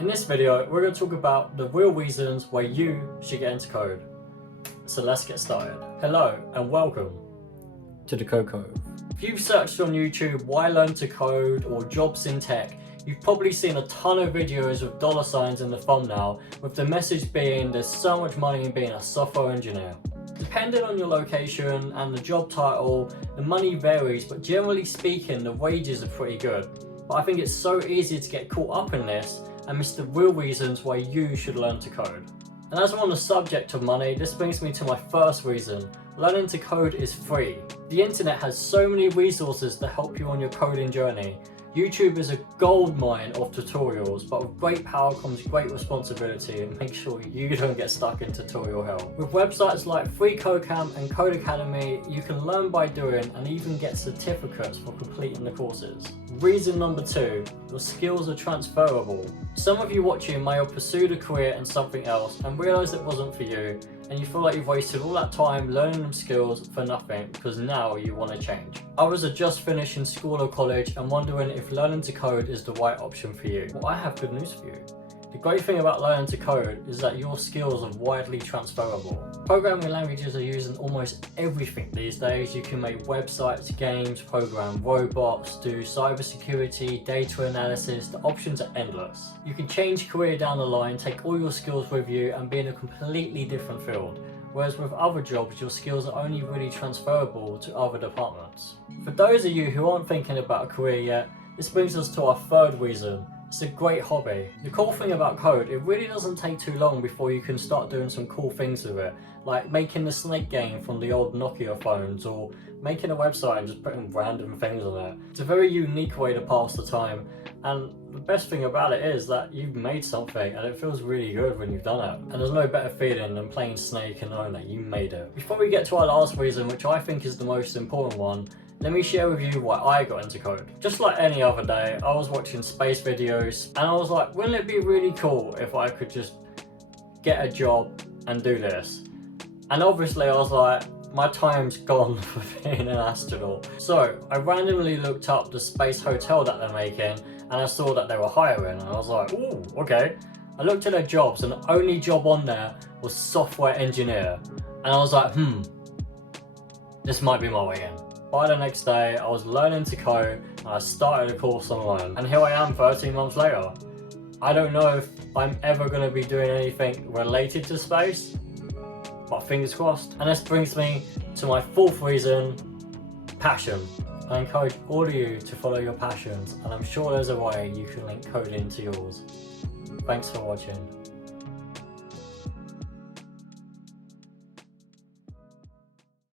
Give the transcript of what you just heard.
In this video, we're going to talk about the real reasons why you should get into code. So let's get started. Hello and welcome to the Code Cove. If you've searched on YouTube why learn to code or jobs in tech, you've probably seen a ton of videos with dollar signs in the thumbnail with the message being there's so much money in being a software engineer. Depending on your location and the job title, the money varies, but generally speaking the wages are pretty good. But I think it's so easy to get caught up in this and miss the real reasons why you should learn to code. And as we're on the subject of money, this brings me to my first reason. Learning to code is free. The internet has so many resources to help you on your coding journey. YouTube is a goldmine of tutorials, but with great power comes great responsibility, and make sure you don't get stuck in tutorial hell. With websites like Free Code Camp and Code Academy, you can learn by doing and even get certificates for completing the courses. Reason number 2, your skills are transferable. Some of you watching may have pursued a career in something else and realised it wasn't for you, and you feel like you've wasted all that time learning them skills for nothing because now you want to change. Others are just finishing school or college and wondering if learning to code is the right option for you. Well, I have good news for you. The great thing about learning to code is that your skills are widely transferable. Programming languages are used in almost everything these days. You can make websites, games, program robots, do cybersecurity, data analysis. The options are endless. You can change career down the line, take all your skills with you and be in a completely different field. Whereas with other jobs, your skills are only really transferable to other departments. For those of you who aren't thinking about a career yet, this brings us to our third reason. It's a great hobby. The cool thing about code, it really doesn't take too long before you can start doing some cool things with it, like making the snake game from the old Nokia phones, or making a website and just putting random things on it. It's a very unique way to pass the time, and the best thing about it is that you've made something and it feels really good when you've done it. And there's no better feeling than playing Snake and knowing that you made it. Before we get to our last reason, which I think is the most important one, let me share with you why I got into code. Just like any other day, I was watching space videos and I was like, wouldn't it be really cool if I could just get a job and do this? And obviously I was like, my time's gone for being an astronaut. So I randomly looked up the space hotel that they're making and I saw that they were hiring and I was like, ooh, okay. I looked at their jobs and the only job on there was software engineer. And I was like, this might be my way in. By the next day, I was learning to code and I started a course online. And here I am 13 months later. I don't know if I'm ever going to be doing anything related to space, but fingers crossed. And this brings me to my fourth reason, passion. I encourage all of you to follow your passions, and I'm sure there's a way you can link coding to yours. Thanks for watching.